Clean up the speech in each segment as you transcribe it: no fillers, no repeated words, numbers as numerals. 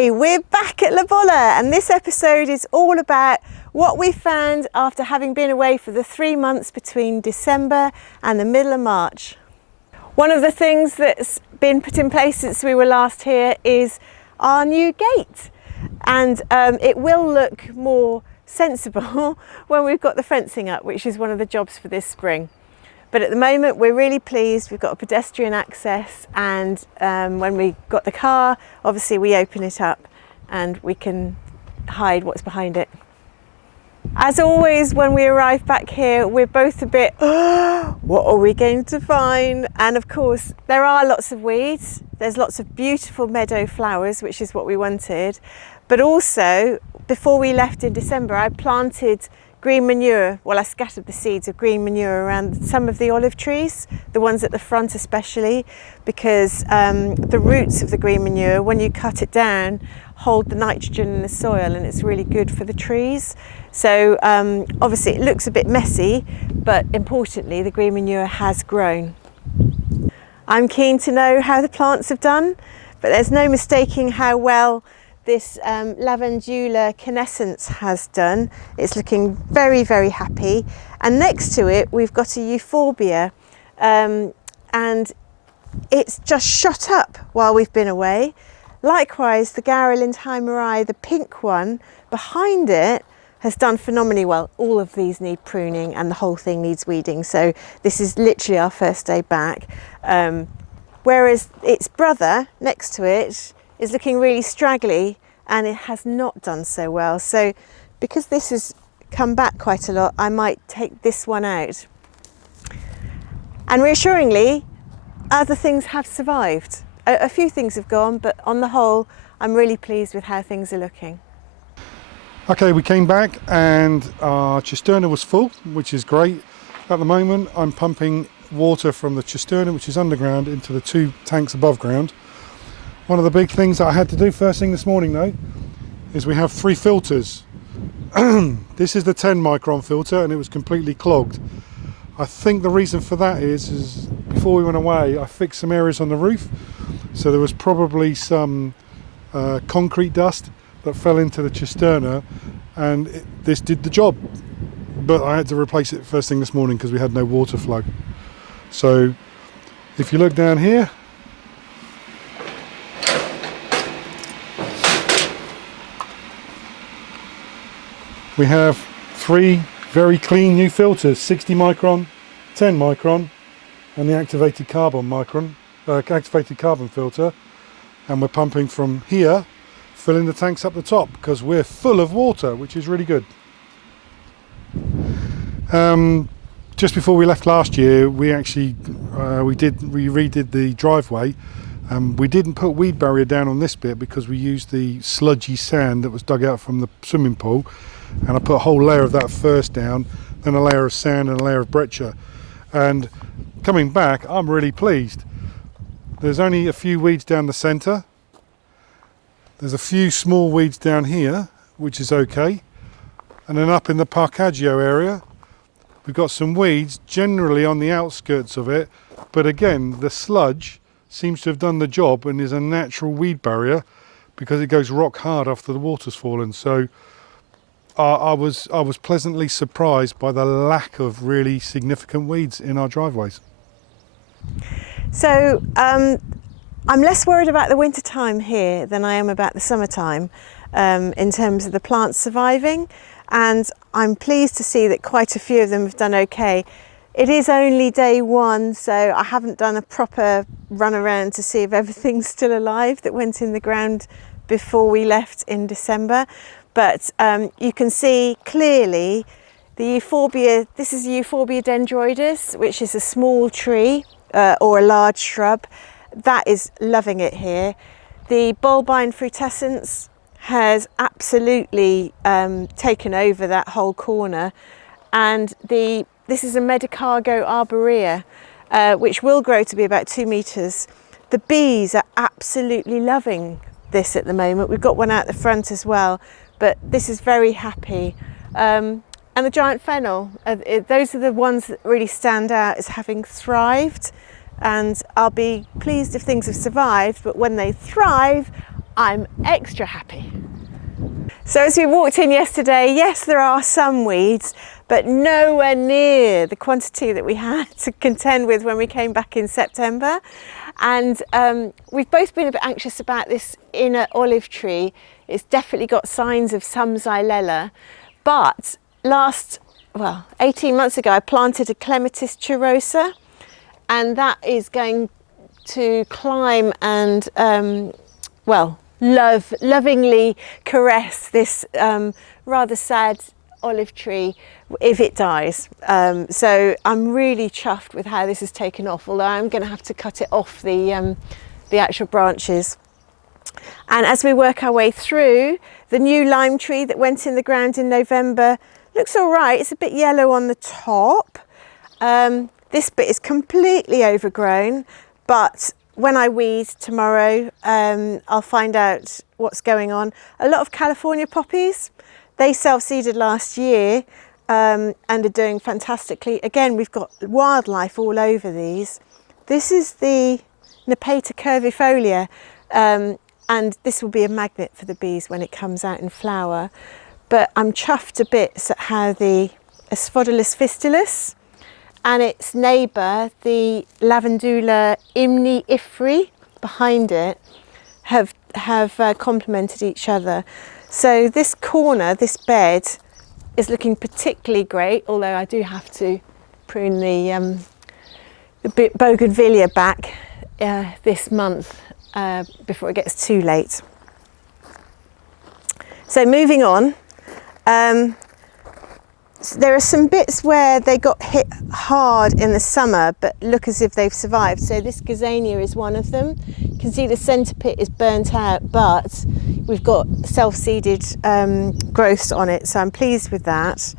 Hi, we're back at Bolla, and this episode is all about what we found after having been away for the 3 months between December and the middle of March. One of the things that's been put in place since we were last here is our new gate, and it will look more sensible when we've got the fencing up, which is one of the jobs for this spring. But at the moment we're really pleased. We've got a pedestrian access, and when we got the car, obviously we open it up and we can hide what's behind it. As always, when we arrive back here, we're both a bit, what are we going to find? And of course, there are lots of weeds. There's lots of beautiful meadow flowers, which is what we wanted. But also, before we left in December, I planted green manure. Well, I scattered the seeds of green manure around some of the olive trees, the ones at the front especially, because the roots of the green manure, when you cut it down, hold the nitrogen in the soil, and it's really good for the trees. So obviously it looks a bit messy, but importantly the green manure has grown. I'm keen to know how the plants have done, but there's no mistaking how well this lavandula canescens has done. It's looking very, very happy. And next to it, we've got a euphorbia, and it's just shot up while we've been away. Likewise, the Garolinthymerai, the pink one, behind it has done phenomenally well. All of these need pruning and the whole thing needs weeding. So this is literally our first day back. Whereas its brother next to it is looking really straggly, and it has not done so well. So because this has come back quite a lot, I might take this one out. And reassuringly, other things have survived. A few things have gone, but on the whole, I'm really pleased with how things are looking. Okay, we came back and our cisterna was full, which is great. At the moment, I'm pumping water from the cisterna, which is underground, into the 2 tanks above ground. One of the big things that I had to do first thing this morning though, is we have 3 filters. This is the 10 micron filter, and it was completely clogged. I think the reason for that is before we went away, I fixed some areas on the roof. So there was probably some concrete dust that fell into the cisterna, and this did the job. But I had to replace it first thing this morning because we had no water flow. So if you look down here, we have 3 very clean new filters: 60 micron, 10 micron, and the activated carbon filter. And we're pumping from here, filling the tanks up the top because we're full of water, which is really good. Just before we left last year, we actually we redid the driveway. We didn't put weed barrier down on this bit because we used the sludgy sand that was dug out from the swimming pool, and I put a whole layer of that first down, then a layer of sand and a layer of breccia. And coming back, I'm really pleased. There's only a few weeds down the centre. There's a few small weeds down here, which is okay. And then up in the Parcaggio area, we've got some weeds generally on the outskirts of it, but again, the sludge seems to have done the job and is a natural weed barrier because it goes rock hard after the water's fallen. So I was pleasantly surprised by the lack of really significant weeds in our driveways. So I'm less worried about the winter time here than I am about the summertime in terms of the plants surviving, and I'm pleased to see that quite a few of them have done okay. It is only day 1, so I haven't done a proper run around to see if everything's still alive that went in the ground before we left in December. But you can see clearly the euphorbia. This is Euphorbia dendroides, which is a small tree or a large shrub. That is loving it here. The bulbine frutescens has absolutely taken over that whole corner, and this is a Medicago arborea, which will grow to be about 2 meters. The bees are absolutely loving this at the moment. We've got one out the front as well, but this is very happy. And the giant fennel, those are the ones that really stand out as having thrived, and I'll be pleased if things have survived, but when they thrive, I'm extra happy. So as we walked in yesterday, yes, there are some weeds, but nowhere near the quantity that we had to contend with when we came back in September. And we've both been a bit anxious about this inner olive tree. It's definitely got signs of some xylella, but 18 months ago, I planted a Clematis turosa, and that is going to climb and, lovingly caress this rather sad olive tree if it dies. So I'm really chuffed with how this has taken off, although I'm going to have to cut it off the actual branches. And as we work our way through, the new lime tree that went in the ground in November looks all right. It's a bit yellow on the top. This bit is completely overgrown, but when I weed tomorrow, I'll find out what's going on. A lot of California poppies, they self-seeded last year and are doing fantastically. Again, we've got wildlife all over these. This is the Nepeta curvifolia, and this will be a magnet for the bees when it comes out in flower. But I'm chuffed to bits at how the Asphodylus fistulus and its neighbour, the Lavandula imni-ifri, behind it, have complemented each other. So this corner, this bed, is looking particularly great, although I do have to prune the bougainvillea back this month before it gets too late. So moving on, so there are some bits where they got hit hard in the summer but look as if they've survived. So this gazania is one of them. You can see the centre pit is burnt out, but we've got self-seeded growths on it, so I'm pleased with that.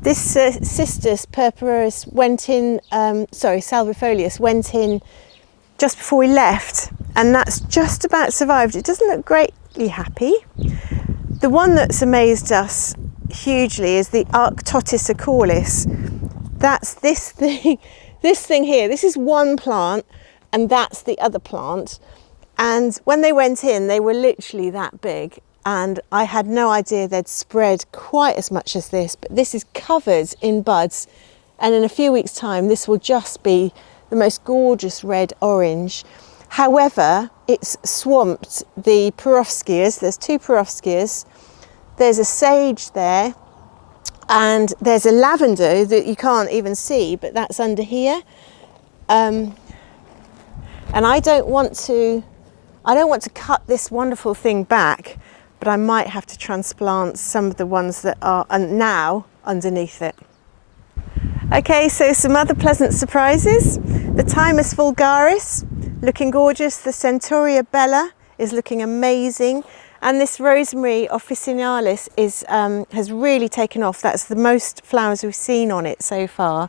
This Cistus purpureus went in, salvifolius went in just before we left, and that's just about survived. It doesn't look greatly happy. The one that's amazed us hugely is the Arctotis acaulis. That's this thing here. This is one plant, and that's the other plant. And when they went in, they were literally that big, and I had no idea they'd spread quite as much as this, but this is covered in buds, and in a few weeks' time this will just be the most gorgeous red orange. However, it's swamped the perovskias. There's two perovskias. There's a sage there, and there's a lavender that you can't even see, but that's under here. And I don't want to cut this wonderful thing back, but I might have to transplant some of the ones that are now underneath it. Okay, so some other pleasant surprises. The Thymus vulgaris, looking gorgeous. The Centaurea bella is looking amazing. And this Rosemary officinalis has really taken off. That's the most flowers we've seen on it so far,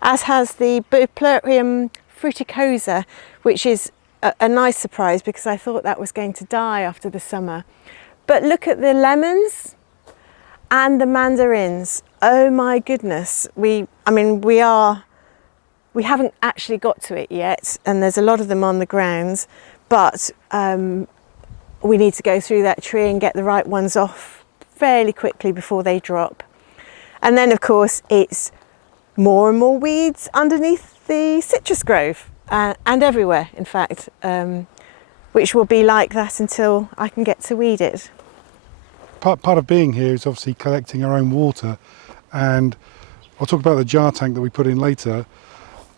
as has the Bupleurum fruticosa, which is a nice surprise because I thought that was going to die after the summer. But look at the lemons and the mandarins. Oh my goodness. We haven't actually got to it yet, and there's a lot of them on the ground, but we need to go through that tree and get the right ones off fairly quickly before they drop. And then of course it's more and more weeds underneath the citrus grove and everywhere, in fact, which will be like that until I can get to weed it. Part of being here is obviously collecting our own water, and I'll talk about the jar tank that we put in later,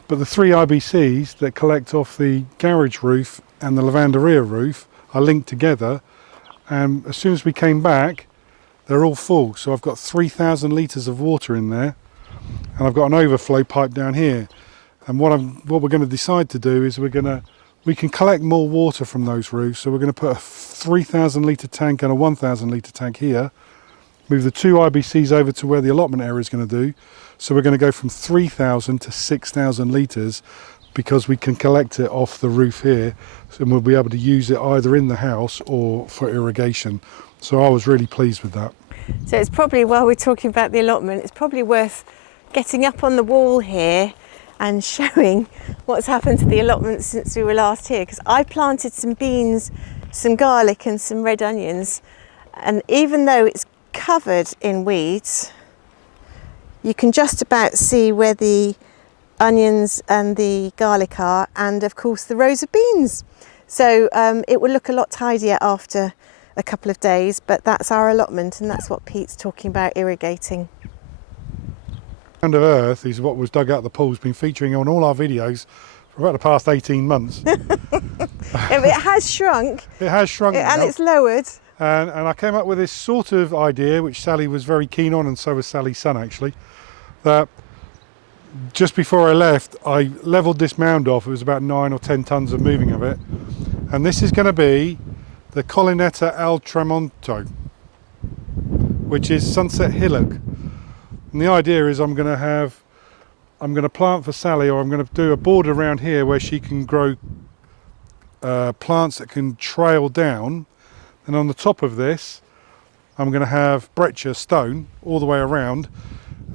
but the three IBCs that collect off the garage roof and the lavanderia roof are linked together, and as soon as we came back they're all full. So I've got 3,000 litres of water in there, and I've got an overflow pipe down here. And what we're going to decide to do is we can collect more water from those roofs. So we're going to put a 3,000 litre tank and a 1,000 litre tank here, move the two IBCs over to where the allotment area is going to do. So we're going to go from 3,000 to 6,000 litres, because we can collect it off the roof here, and we'll be able to use it either in the house or for irrigation. So I was really pleased with that. So it's probably, while we're talking about the allotment, it's probably worth getting up on the wall here and showing what's happened to the allotment since we were last here, because I planted some beans some garlic and some red onions. And even though it's covered in weeds, you can just about see where the onions and the garlic are, and of course the rows of beans. So it will look a lot tidier after a couple of days, but that's our allotment, and that's what Pete's talking about irrigating. Mound of earth is what was dug out of the pool. Has been featuring on all our videos for about the past 18 months. It has shrunk. It has shrunk And now. it's lowered. And I came up with this sort of idea, which Sally was very keen on, and so was Sally's son actually, that just before I left, I levelled this mound off. It was about 9 or 10 tonnes of moving of it. And this is going to be the Collinetta al Tramonto, which is sunset hillock. And the idea is I'm going to plant for Sally, or I'm going to do a border around here where she can grow plants that can trail down. And on the top of this, I'm going to have breccia stone all the way around.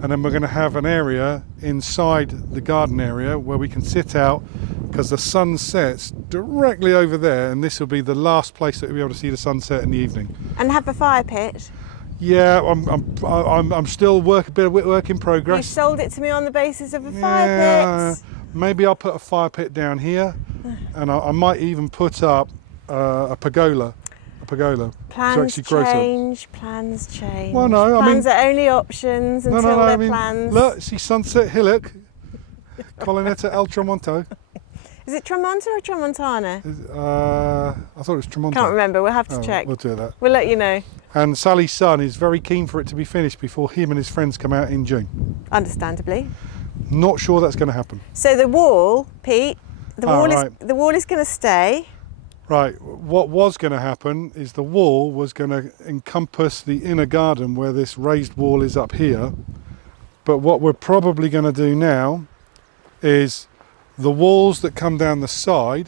And then we're going to have an area inside the garden area where we can sit out, because the sun sets directly over there, and this will be the last place that we'll be able to see the sunset in the evening. And have a fire pit. Yeah, I'm still a bit of work in progress. You sold it to me on the basis of a fire pit. Maybe I'll put a fire pit down here, and I might even put up a pergola. Plans change, plans change. Well, no, plans are only options until they're plans. Look, see sunset hillock, Collinetta al Tramonto. Is it Tramonto or Tramontana? I thought it was Tramonto. Can't remember, we'll have to check. We'll do that. We'll let you know. And Sally's son is very keen for it to be finished before him and his friends come out in June. Understandably. Not sure that's going to happen. So the wall, Pete, the wall is going to stay. Right, what was going to happen is the wall was going to encompass the inner garden where this raised wall is up here. But what we're probably going to do now is the walls that come down the side,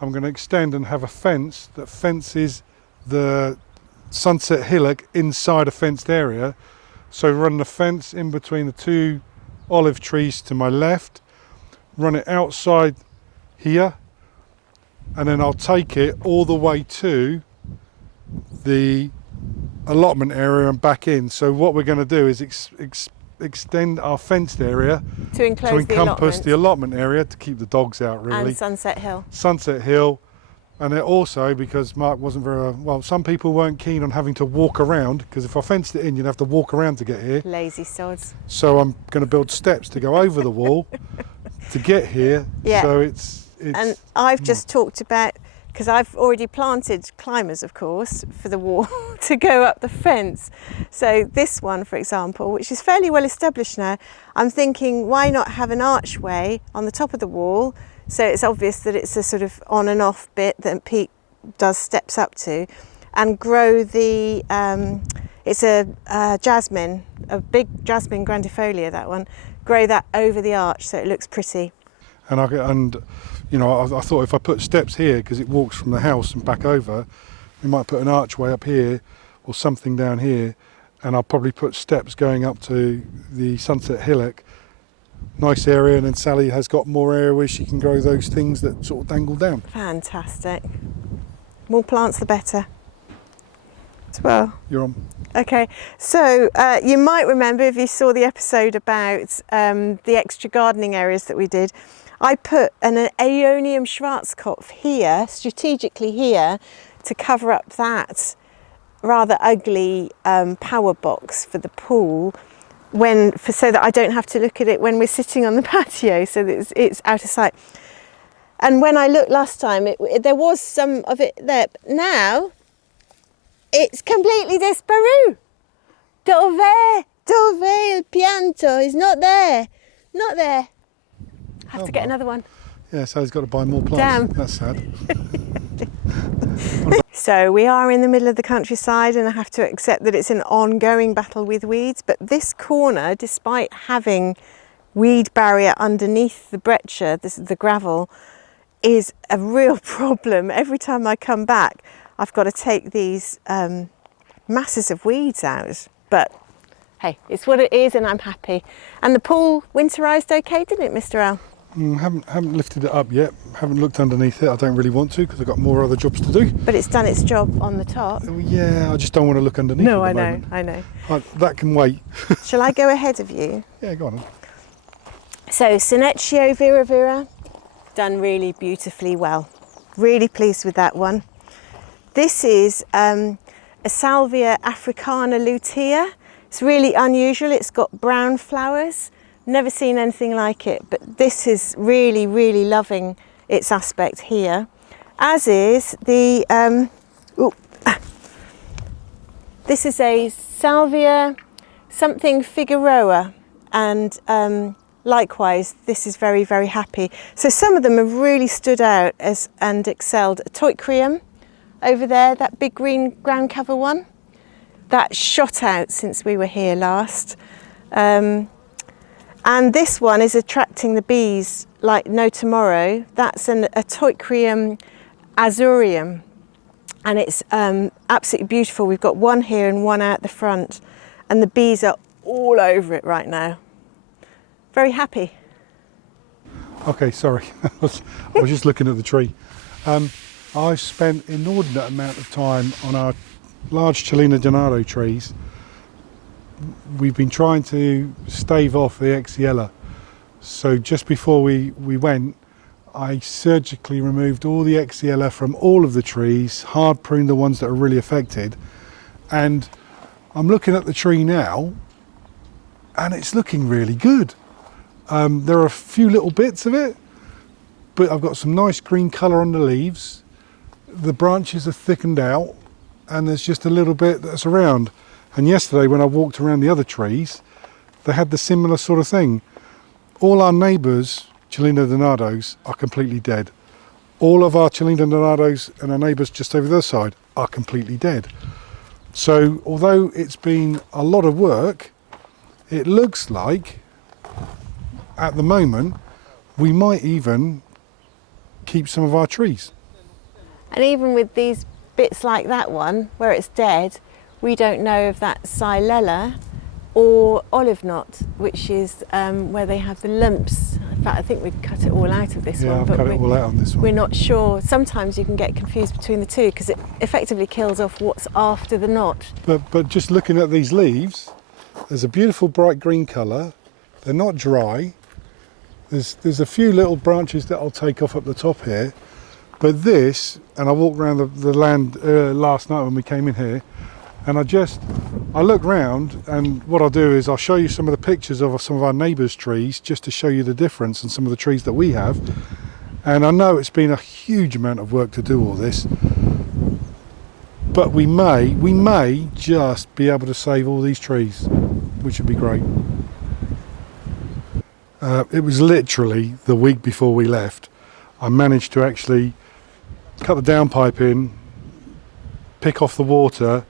I'm going to extend and have a fence that fences the sunset hillock inside a fenced area. So run the fence in between the two olive trees to my left, run it outside here, and then I'll take it all the way to the allotment area and back in. So what we're going to do is extend our fenced area to encompass the allotment area to keep the dogs out, really. And Sunset Hill. Sunset Hill. And it also, because Mark wasn't very, well, some people weren't keen on having to walk around, because if I fenced it in, you'd have to walk around to get here. Lazy sods. So I'm going to build steps to go over the wall to get here. Yeah. So it's and I've just talked about, because I've already planted climbers, of course, for the wall to go up the fence. So this one, for example, which is fairly well established now, I'm thinking, why not have an archway on the top of the wall? So it's obvious that it's a sort of on and off bit that Pete does steps up to, and grow the, it's a jasmine, a big jasmine grandifolia, that one, grow that over the arch so it looks pretty. And you know, I thought if I put steps here, because it walks from the house and back over, we might put an archway up here or something down here, and I'll probably put steps going up to the sunset hillock. Nice area, and then Sally has got more area where she can grow those things that sort of dangle down. Fantastic. More plants the better as well. You're on. Okay, so you might remember, if you saw the episode about the extra gardening areas that we did, I put an Aeonium Schwarzkopf here, strategically here, to cover up that rather ugly power box for the pool, so that I don't have to look at it when we're sitting on the patio, so that it's out of sight. And when I looked last time, there was some of it there, but now it's completely disparu. Dove il pianto is not there, not there. Have to get another one. Yeah, Sally's got to buy more plants. Damn. That's sad. So we are in the middle of the countryside, and I have to accept that it's an ongoing battle with weeds, but this corner, despite having weed barrier underneath the breccia, the gravel, is a real problem. Every time I come back, I've got to take these masses of weeds out. But hey, it's what it is, and I'm happy. And the pool winterised okay, didn't it, Mr. L? Haven't lifted it up yet. Haven't looked underneath it. I don't really want to because I've got more other jobs to do. But it's done its job on the top. Yeah, I just don't want to look underneath. No, at I the know, moment. I know. That can wait. Shall I go ahead of you? Yeah, go on. Then. So Senecio Vira Vira, done really beautifully well. Really pleased with that one. This is a Salvia africana lutea. It's really unusual. It's got brown flowers. Never seen anything like it, but this is really, really loving its aspect here. As is the, this is a Salvia something Figueroa, and likewise, this is very, very happy. So some of them have really stood out and excelled. Toicrium over there, that big green ground cover one, that shot out since we were here last. And this one is attracting the bees like no tomorrow. That's a Toicrium azurium, and it's absolutely beautiful. We've got one here and one out the front, and the bees are all over it right now. Very happy. Okay, sorry. I was just looking at the tree. I've spent an inordinate amount of time on our large Chelina Donato trees. We've been trying to stave off the Exiella. So just before we went, I surgically removed all the Exiella from all of the trees, hard pruned the ones that are really affected. And I'm looking at the tree now, and it's looking really good. There are a few little bits of it, but I've got some nice green colour on the leaves. The branches are thickened out, and there's just a little bit that's around. And yesterday when I walked around the other trees, they had the similar sort of thing. All our neighbours, Chelina Donatos, are completely dead. All of our Chelina Donatos and our neighbours just over the other side are completely dead. So although it's been a lot of work, it looks like at the moment we might even keep some of our trees. And even with these bits like that one, where it's dead, we don't know if that's Xylella or olive knot, which is where they have the lumps. In fact, I think we'd cut it all out of this one. Yeah, I've cut it all out on this one. We're not sure. Sometimes you can get confused between the two because it effectively kills off what's after the knot. But just looking at these leaves, there's a beautiful bright green colour. They're not dry. There's a few little branches that I'll take off up the top here. But this, and I walked around the land last night when we came in here, and I look round, and what I'll do is I'll show you some of the pictures of some of our neighbours' trees just to show you the difference in some of the trees that we have. And I know it's been a huge amount of work to do all this, but we may just be able to save all these trees, which would be great. It was literally the week before we left. I managed to actually cut the downpipe in, pick off the water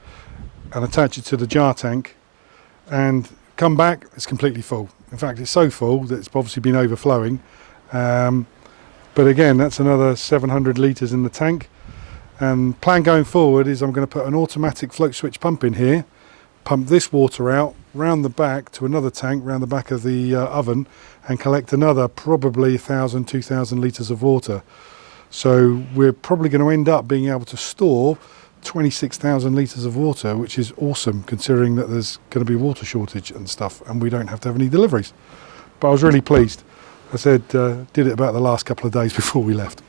and attach it to the jar tank, and come back, it's completely full. In fact, it's so full that it's obviously been overflowing. But again, that's another 700 litres in the tank. And plan going forward is I'm going to put an automatic float switch pump in here, pump this water out round the back to another tank round the back of the oven, and collect another probably 1,000, 2,000 litres of water. So we're probably going to end up being able to store 26,000 litres of water, which is awesome considering that there's going to be a water shortage and stuff, and we don't have to have any deliveries. But I was really pleased. I said, did it about the last couple of days before we left.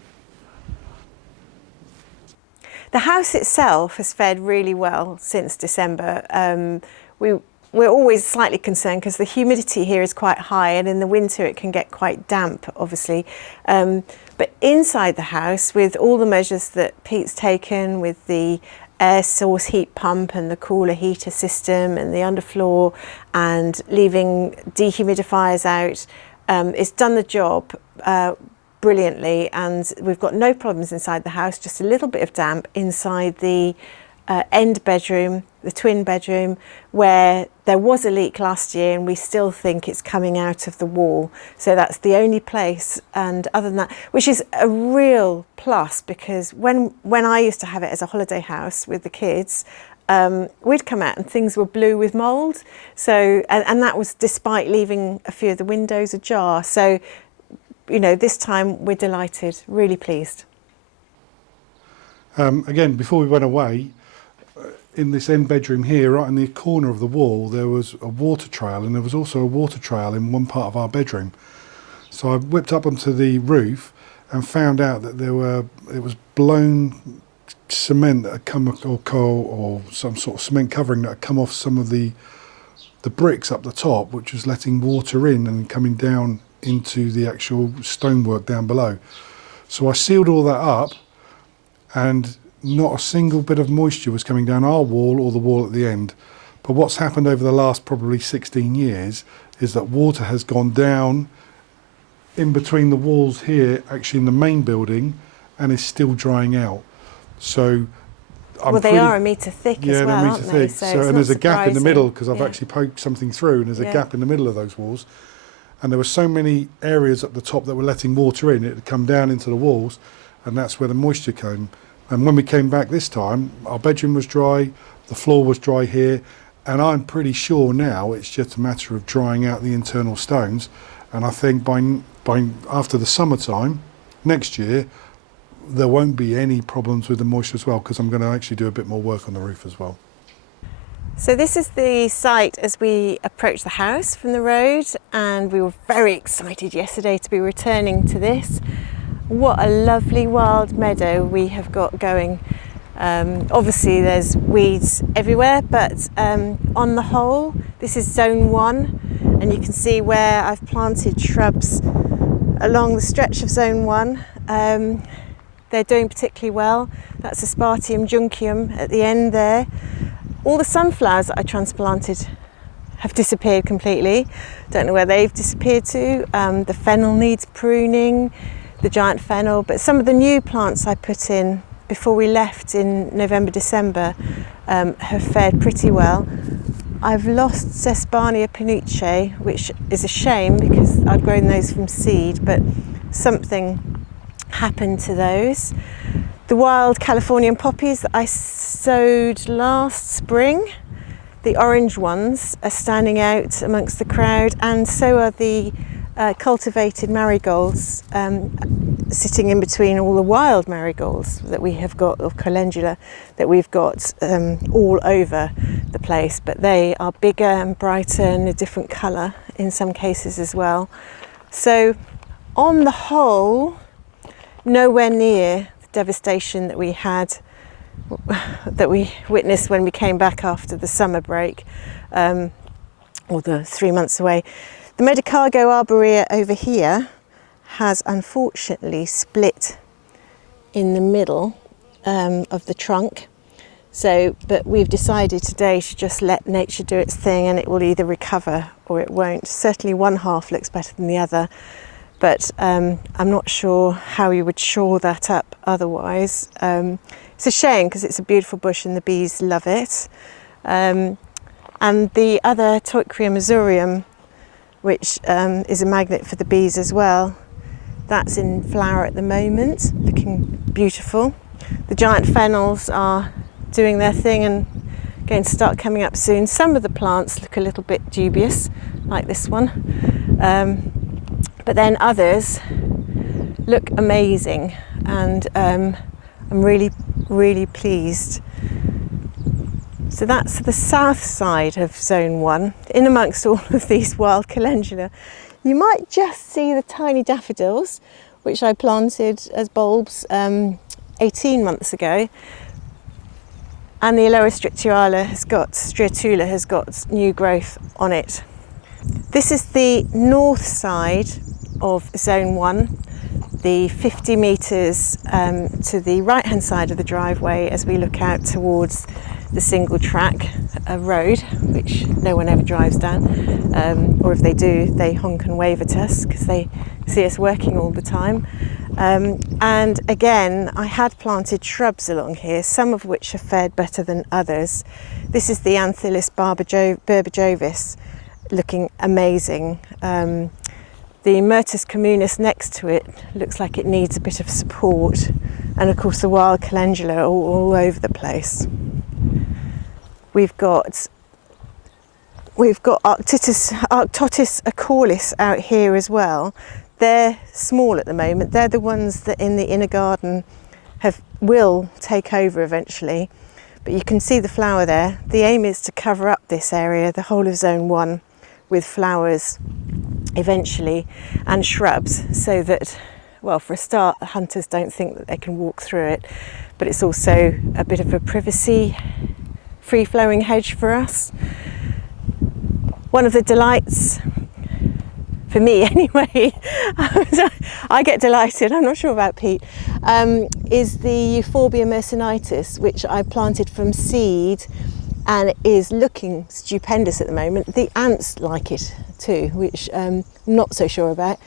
The house itself has fared really well since December. We're always slightly concerned because the humidity here is quite high, and in the winter it can get quite damp, obviously. But inside the house, with all the measures that Pete's taken, with the air source heat pump and the cooler heater system and the underfloor and leaving dehumidifiers out, it's done the job brilliantly, and we've got no problems inside the house, just a little bit of damp inside the end bedroom, the twin bedroom, where there was a leak last year and we still think it's coming out of the wall. So that's the only place, and other than that, which is a real plus, because when I used to have it as a holiday house with the kids, we'd come out and things were blue with mould. So, and that was despite leaving a few of the windows ajar. So you know, this time we're delighted, really pleased. Again, before we went away, in this end bedroom here, right in the corner of the wall, there was a water trail, and there was also a water trail in one part of our bedroom. So I whipped up onto the roof and found out that it was blown cement that had come, or coal, or some sort of cement covering that had come off some of the bricks up the top, which was letting water in and coming down into the actual stonework down below. So I sealed all that up, and not a single bit of moisture was coming down our wall or the wall at the end. But what's happened over the last probably 16 years is that water has gone down in between the walls here, actually in the main building, and is still drying out. So they are a metre thick as well, aren't they? So and there's a gap in the middle, because I've actually poked something through, and there's a gap in the middle of those walls. And there were so many areas at the top that were letting water in, it had come down into the walls, and that's where the moisture came. And when we came back this time, our bedroom was dry, the floor was dry here, and I'm pretty sure now it's just a matter of drying out the internal stones. And I think by after the summertime, next year, there won't be any problems with the moisture as well, because I'm going to actually do a bit more work on the roof as well. So this is the site as we approach the house from the road, and we were very excited yesterday to be returning to this. What a lovely wild meadow we have got going. Obviously there's weeds everywhere, but on the whole, this is zone 1, and you can see where I've planted shrubs along the stretch of zone 1. They're doing particularly well. That's Aspartium junceum at the end there. All the sunflowers that I transplanted have disappeared completely. Don't know where they've disappeared to. The fennel needs pruning, the giant fennel, but some of the new plants I put in before we left in November, December have fared pretty well. I've lost Sesbania pinice, which is a shame because I'd grown those from seed, but something happened to those. The wild Californian poppies that I sowed last spring, the orange ones, are standing out amongst the crowd, and so are the cultivated marigolds, sitting in between all the wild marigolds that we have got, of calendula, that we've got all over the place. But they are bigger and brighter and a different colour in some cases as well. So on the whole, nowhere near the devastation that we had, that we witnessed when we came back after the summer break, or the 3 months away. The Medicago arborea over here has unfortunately split in the middle of the trunk. So, but we've decided today to just let nature do its thing, and it will either recover or it won't. Certainly one half looks better than the other, but I'm not sure how you would shore that up otherwise. It's a shame because it's a beautiful bush and the bees love it. And the other Toicrea mazurium, which is a magnet for the bees as well, that's in flower at the moment, looking beautiful. The giant fennels are doing their thing and going to start coming up soon. Some of the plants look a little bit dubious, like this one, but then others look amazing, and I'm really pleased. So that's the south side of zone 1. In amongst all of these wild calendula, you might just see the tiny daffodils, which I planted as bulbs 18 months ago. And the Aloe striatula has got new growth on it. This is the north side of zone 1, the 50 metres to the right hand side of the driveway as we look out towards the single track road, which no one ever drives down, or if they do, they honk and wave at us because they see us working all the time. And again, I had planted shrubs along here, some of which have fared better than others. This is the Anthillis berbejovis, looking amazing. The Myrtus communis next to it looks like it needs a bit of support, and of course the wild calendula are all over the place. We've got Arctotis acaulis out here as well. they're small at the moment. They're the ones that in the inner garden will take over eventually. But you can see the flower there. The aim is to cover up this area, the whole of zone 1, with flowers eventually and shrubs, so that, well, for a start, hunters don't think that they can walk through it, but it's also a bit of a privacy, free-flowing hedge for us. One of the delights, for me anyway, I get delighted, I'm not sure about Pete, is the Euphorbia mercenitis, which I planted from seed and is looking stupendous at the moment. The ants like it too, which I'm not so sure about.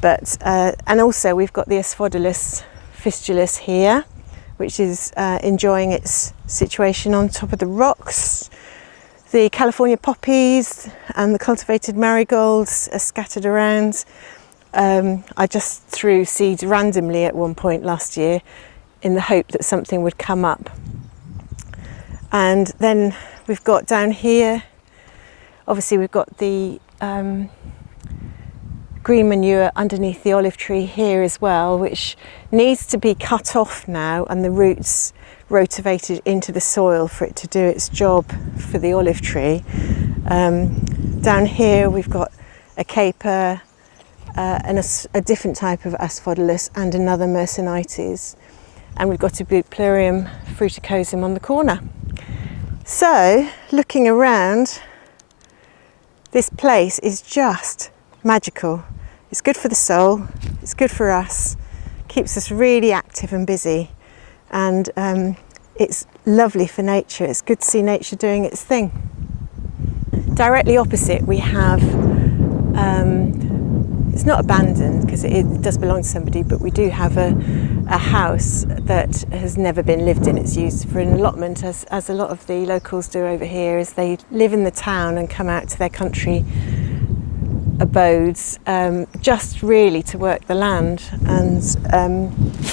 But and also we've got the Asphodylus fistulus here, which is enjoying its situation on top of the rocks. The California poppies and the cultivated marigolds are scattered around. I just threw seeds randomly at one point last year in the hope that something would come up. And then we've got down here, obviously we've got the green manure underneath the olive tree here as well, which needs to be cut off now and the roots rotivated into the soil for it to do its job for the olive tree. Down here we've got a caper and a different type of Asphodylus and another mercenites, and we've got a Bupleurum fruticosum on the corner. So looking around, this place is just magical. It's good for the soul, it's good for us, keeps us really active and busy, and it's lovely for nature. It's good to see nature doing its thing. Directly opposite we have, it's not abandoned because it does belong to somebody, but we do have a house that has never been lived in. It's used for an allotment, as a lot of the locals do over here, is they live in the town and come out to their country abodes just really to work the land, and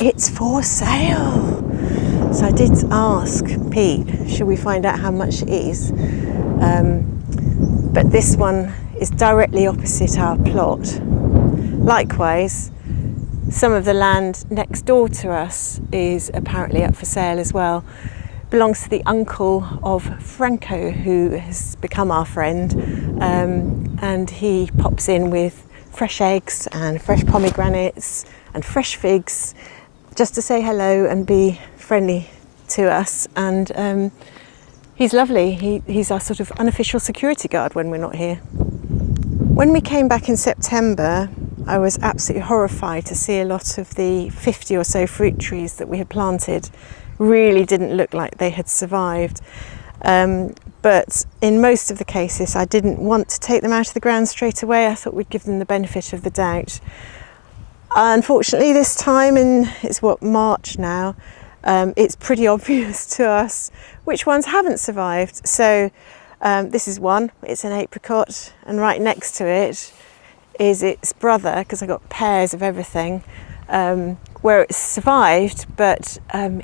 it's for sale. So I did ask Pete, should we find out how much it is? But this one is directly opposite our plot. Likewise, some of the land next door to us is apparently up for sale as well. Belongs to the uncle of Franco, who has become our friend, and he pops in with fresh eggs and fresh pomegranates and fresh figs just to say hello and be friendly to us. And he's lovely. He's our sort of unofficial security guard when we're not here. When we came back in September, I was absolutely horrified to see a lot of the 50 or so fruit trees that we had planted really didn't look like they had survived. But in most of the cases, I didn't want to take them out of the ground straight away. I thought we'd give them the benefit of the doubt. Unfortunately, this time, it's March now, it's pretty obvious to us which ones haven't survived. So this is one, it's an apricot, and right next to it is its brother, because I got pairs of everything, where it's survived but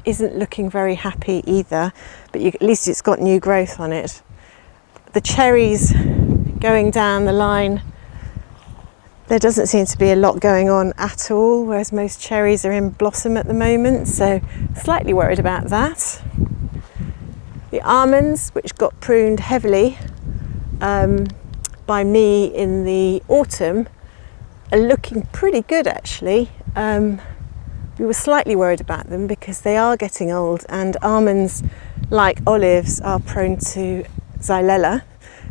isn't looking very happy either, but at least it's got new growth on it. The cherries going down the line, there doesn't seem to be a lot going on at all, whereas most cherries are in blossom at the moment, so slightly worried about that. The almonds, which got pruned heavily by me in the autumn, are looking pretty good actually. We were slightly worried about them because they are getting old, and almonds, like olives, are prone to xylella,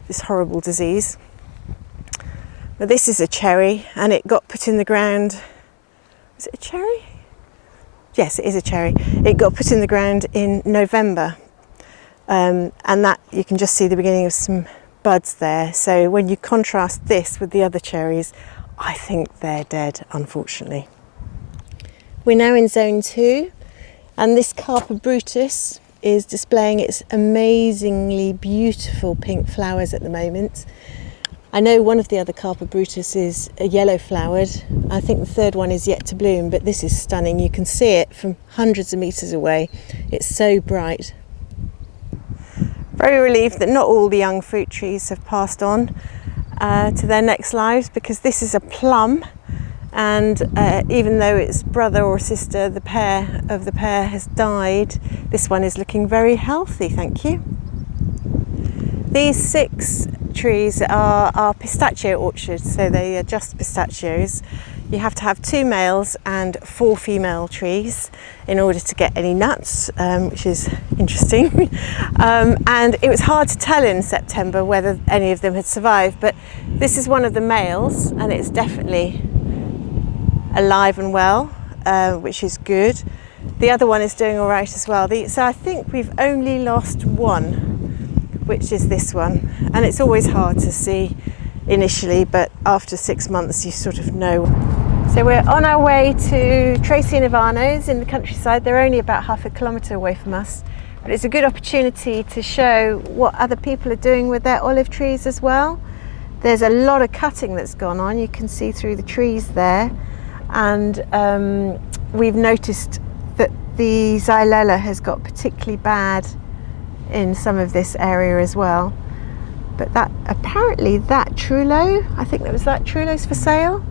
this horrible disease. But this is a cherry, and it got put in the ground. Is it a cherry? Yes, it is a cherry. It got put in the ground in November, and that you can just see the beginning of some buds there. So when you contrast this with the other cherries, I think they're dead, unfortunately. We're now in zone 2, and this Carpa brutus is displaying its amazingly beautiful pink flowers at the moment. I know one of the other Carpa brutus is a yellow flowered. I think the third one is yet to bloom, but this is stunning. You can see it from hundreds of metres away. It's so bright. Very relieved that not all the young fruit trees have passed on to their next lives, because this is a plum, And even though its brother or sister, the pair has died, this one is looking very healthy, thank you. These 6 trees are pistachio orchards, so they are just pistachios. You have to have 2 males and 4 female trees in order to get any nuts, which is interesting. And it was hard to tell in September whether any of them had survived, but this is one of the males and it's definitely alive and well, which is good. The other one is doing all right as well. So I think we've only lost one, which is this one. And it's always hard to see initially, but after 6 months you sort of know. So we're on our way to Tracy and Ivano's in the countryside. They're only about half a kilometre away from us, but it's a good opportunity to show what other people are doing with their olive trees as well. There's a lot of cutting that's gone on. You can see through the trees there. And we've noticed that the xylella has got particularly bad in some of this area as well. But that Trullo, I think that Trullo's for sale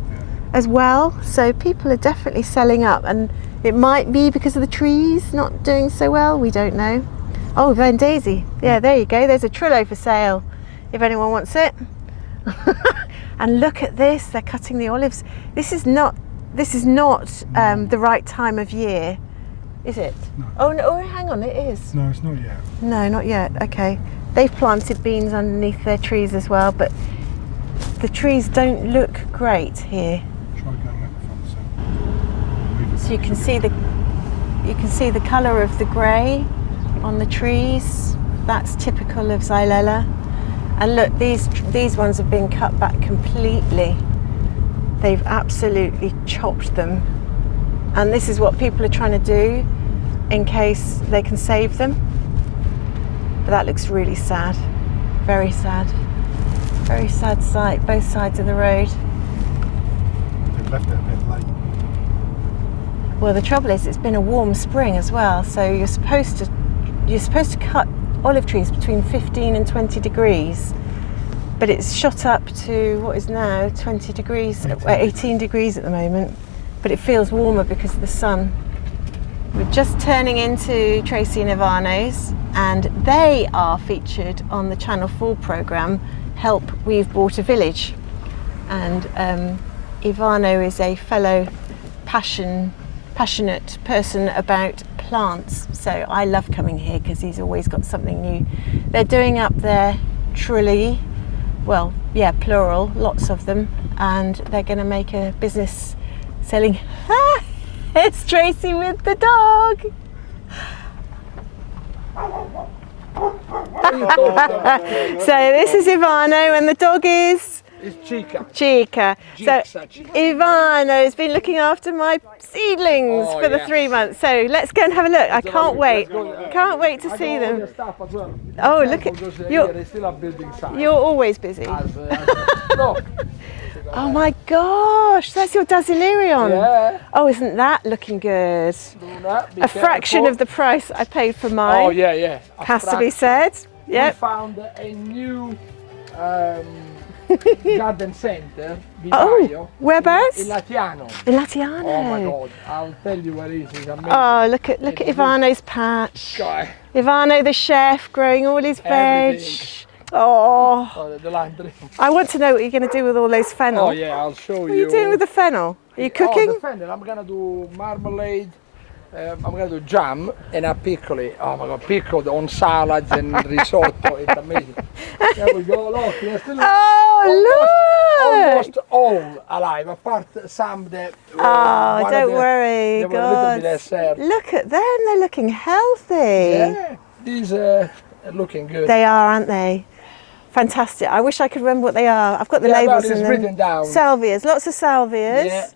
as well. So people are definitely selling up, and it might be because of the trees not doing so well, we don't know. Oh, Vendaisy, yeah, there you go, there's a Trullo for sale if anyone wants it. And look at this, they're cutting the olives. This is not the right time of year, is it? No. Oh no, hang on, it is. No, it's not yet. No, not yet, okay. They've planted beans underneath their trees as well, but the trees don't look great here. Try going up the front, So you can see the colour of the grey on the trees. That's typical of xylella. And look, these ones have been cut back completely. They've absolutely chopped them. And this is what people are trying to do in case they can save them. But that looks really sad. Very sad. Very sad sight, both sides of the road. They've left it a bit late. Well, the trouble is it's been a warm spring as well, so you're supposed to cut olive trees between 15 and 20 degrees. But it's shot up to what is now 20 degrees, 18 degrees at the moment. But it feels warmer because of the sun. We're just turning into Tracy and Ivano's, and they are featured on the Channel 4 programme, Help, We've Bought a Village. And Ivano is a fellow passionate person about plants. So I love coming here because he's always got something new. They're doing up their trulli, well, yeah, plural, lots of them, and they're going to make a business selling. It's Tracy with the dog. So this is Ivano, and the dog is? It's Chica. Chica. So Chica. Ivano has been looking after my seedlings for the 3 months. So let's go and have a look. I can't wait. Can't wait to see them. Oh, look at you're always busy. Oh my gosh, that's your Dasilerion. Yeah. Oh, isn't that looking good? A fraction of the price I paid for mine. Oh yeah. Has to be said. Yep. We found a new garden center. Oh, whereabouts? In Latiano. In Latiano. Oh my God! I'll tell you where it is. It's amazing. Oh, look at Ivano's patch. Guy. Ivano the chef growing all his veg. Everything. Oh, The laundry. I want to know what you're going to do with all those fennel. Oh yeah, I'll show you. What are you doing with the fennel? Are you cooking? Oh, the fennel. I'm gonna do marmalade. I'm gonna do jam and a piccoli. Oh my God, pickled on salads and risotto. It's amazing. There we go. Look, they're still almost all alive, apart some that. Oh, don't worry, they were a little bit less, look at them. They're looking healthy. Yeah, these are looking good. They are, aren't they? Fantastic. I wish I could remember what they are. I've got the labels in them. Written down. Salvias, lots of salvias. Yeah.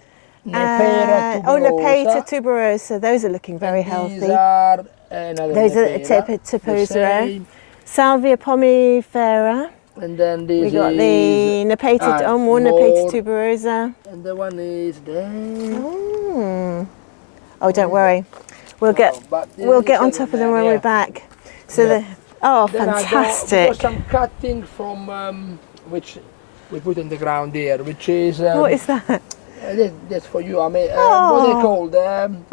Nepera tuberosa. Nepeta tuberosa. Those are looking very healthy. These are another Those are Nepera, Tepozera. Salvia pomifera. And then this We got the Nepeta, more Nepeta tuberosa. And the one is there. Oh, don't worry. We'll get on top of them when we're back. So fantastic. Got some cutting from which we put in the ground here, which is what is that? That's for you. I mean, what they called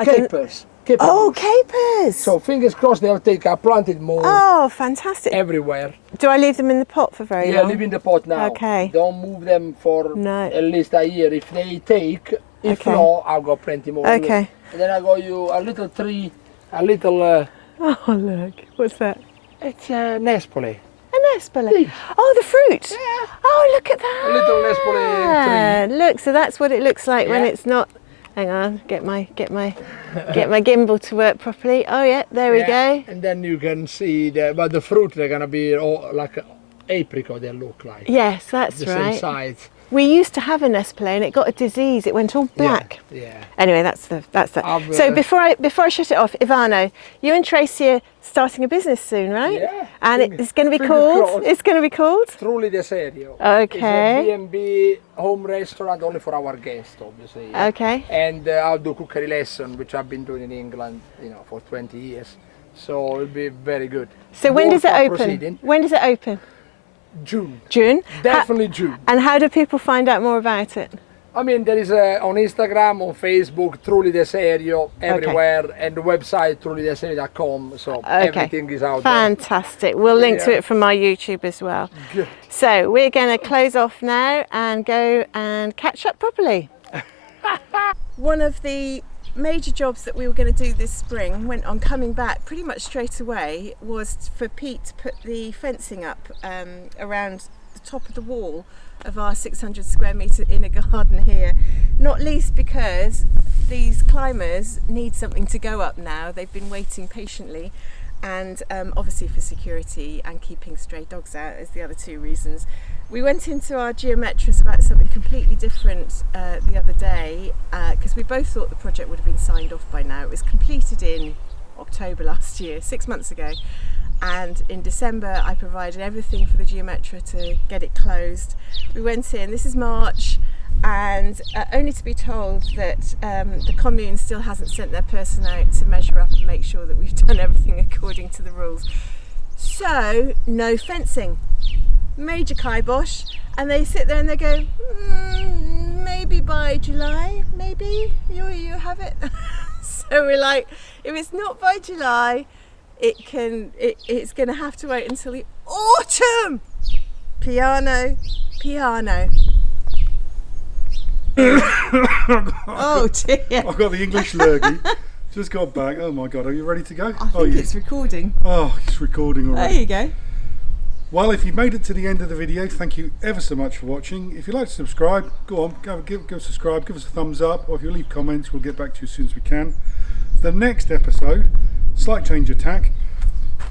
capers. Caper Oh, bush. capers. So fingers crossed they'll take. I planted more Oh, fantastic. everywhere. Do I leave them in the pot for very Yeah, long? leave in the pot now. Okay. Don't move them for No. at least a year. If they take, if Okay. not, I'll go plenty more. Okay. And then I got you a little tree, a little. Oh, look. What's that? It's a Nespole. A Nespole. Leaf. Oh, the fruit. Yeah. Oh, look at that. A little Nespole tree. Look, so that's what it looks like when Yeah. it's not. Hang on, get my gimbal to work properly. Oh yeah, there we go. And then you can see but the fruit they're gonna be all like apricot. They look like. Yes, that's The right. same size. We used to have a Nespole and it got a disease. It went all black. Yeah. Anyway, that's that. I've, So before I shut it off, Ivano, you and Tracy are starting a business soon, right? Yeah. And it's going to be Fingers called. crossed. It's going to be called. Truly the serio. Okay. It's a B&B home restaurant only for our guests, obviously. yeah. Okay. And I'll do cookery lesson, which I've been doing in England, for 20 years. So it'll be very good. So when More does it for open? proceeding. When does it open? June. June. Definitely June. And how do people find out more about it? I mean, there is on Instagram, on Facebook, Truly the Serio, everywhere, and the website trulytheserio.com. So everything is out Fantastic. We'll link to Yeah. it from my YouTube as well. there. Good. So we're going to close off now and go and catch up properly. One of the major jobs that we were going to do this spring, went on coming back pretty much straight away, was for Pete to put the fencing up around the top of the wall of our 600 square metre inner garden here, not least because these climbers need something to go up now. They've been waiting patiently, and obviously for security and keeping stray dogs out is the other two reasons. We went into our geometrist about something completely different the other day, because we both thought the project would have been signed off by now. It was completed in October last year, 6 months ago, and in December I provided everything for the geometra to get it closed. We went in, this is March, and only to be told that the commune still hasn't sent their person out to measure up and make sure that we've done everything according to the rules. So, no fencing. Major kibosh, and they sit there and they go, maybe by July, maybe you have it. So we're like, if it's not by July, it's going to have to wait until the autumn. Piano. Oh dear. I've got the English lurgy. Just got back. Oh my God, are you ready to go? I think it's recording. Oh, it's recording already. There you go. Well, if you made it to the end of the video, thank you ever so much for watching. If you'd like to subscribe, go on, give us a subscribe, give us a thumbs up, or if you leave comments, we'll get back to you as soon as we can. The next episode, slight change of tack.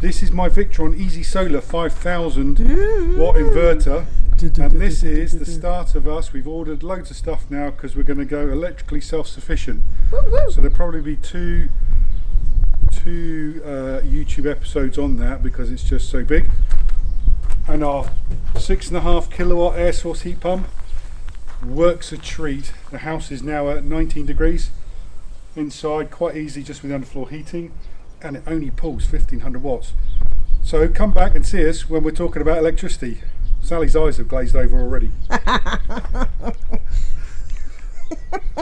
This is my Victron Easy Solar 5000 watt inverter, and this is the start of us. We've ordered loads of stuff now because we're going to go electrically self-sufficient. So there'll probably be two YouTube episodes on that because it's just so big. And our 6.5 kilowatt air source heat pump works a treat. The house is now at 19 degrees inside, quite easy just with underfloor heating, and it only pulls 1500 watts. So come back and see us when we're talking about electricity. Sally's eyes have glazed over already.